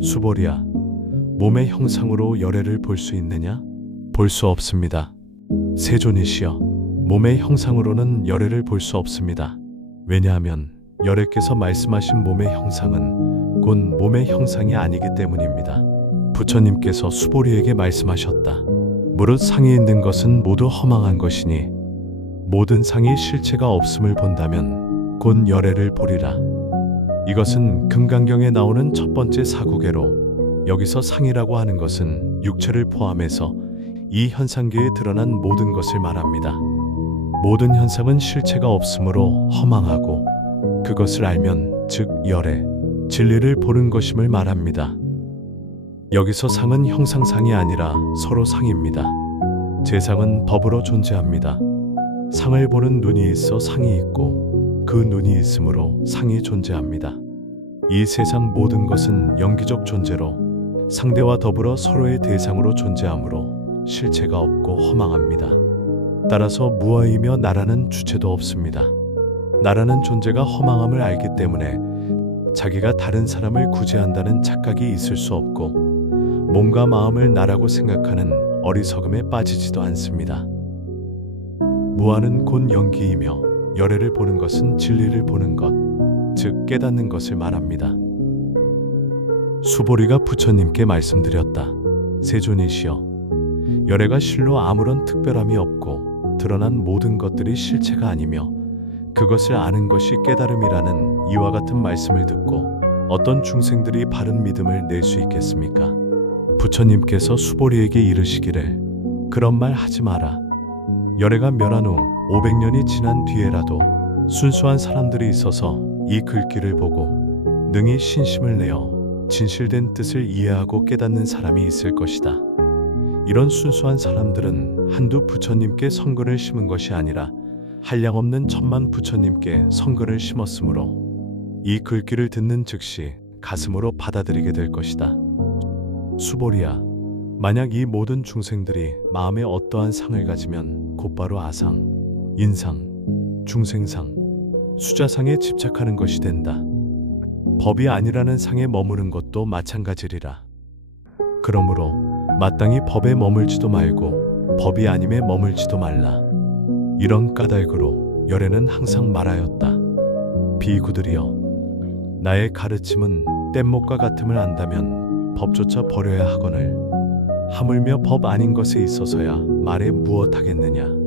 수보리야, 몸의 형상으로 열애를 볼 수 있느냐? 볼 수 없습니다. 세존이시여, 몸의 형상으로는 열애를 볼 수 없습니다. 왜냐하면 열애께서 말씀하신 몸의 형상은 곧 몸의 형상이 아니기 때문입니다. 부처님께서 수보리에게 말씀하셨다. 무릇 상이 있는 것은 모두 허망한 것이니 모든 상이 실체가 없음을 본다면 곧 열애를 보리라. 이것은 금강경에 나오는 첫 번째 사구계로 여기서 상이라고 하는 것은 육체를 포함해서 이 현상계에 드러난 모든 것을 말합니다. 모든 현상은 실체가 없으므로 허망하고 그것을 알면 즉 열애 진리를 보는 것임을 말합니다. 여기서 상은 형상상이 아니라 서로 상입니다. 재상은 법으로 존재합니다. 상을 보는 눈이 있어 상이 있고 그 눈이 있으므로 상이 존재합니다. 이 세상 모든 것은 영기적 존재로 상대와 더불어 서로의 대상으로 존재하므로 실체가 없고 허망합니다. 따라서 무아이며 나라는 주체도 없습니다. 나라는 존재가 허망함을 알기 때문에 자기가 다른 사람을 구제한다는 착각이 있을 수 없고 몸과 마음을 나라고 생각하는 어리석음에 빠지지도 않습니다. 무아는 곧 영기이며 열애를 보는 것은 진리를 보는 것, 즉 깨닫는 것을 말합니다. 수보리가 부처님께 말씀드렸다. 세존이시여, 열애가 실로 아무런 특별함이 없고 드러난 모든 것들이 실체가 아니며 그것을 아는 것이 깨달음이라는 이와 같은 말씀을 듣고 어떤 중생들이 바른 믿음을 낼 수 있겠습니까? 부처님께서 수보리에게 이르시기를 그런 말 하지 마라. 열애가 멸한 후 500년이 지난 뒤에라도 순수한 사람들이 있어서 이 글귀를 보고 능히 신심을 내어 진실된 뜻을 이해하고 깨닫는 사람이 있을 것이다. 이런 순수한 사람들은 한두 부처님께 성근을 심은 것이 아니라 한량없는 천만 부처님께 성근을 심었으므로 이 글귀를 듣는 즉시 가슴으로 받아들이게 될 것이다. 수보리야, 만약 이 모든 중생들이 마음에 어떠한 상을 가지면 곧바로 아상, 인상, 중생상, 수자상에 집착하는 것이 된다. 법이 아니라는 상에 머무는 것도 마찬가지리라. 그러므로 마땅히 법에 머물지도 말고 법이 아님에 머물지도 말라. 이런 까닭으로 열애는 항상 말하였다. 비구들이여, 나의 가르침은 뗏목과 같음을 안다면 법조차 버려야 하거늘 하물며 법 아닌 것에 있어서야 말에 무엇하겠느냐.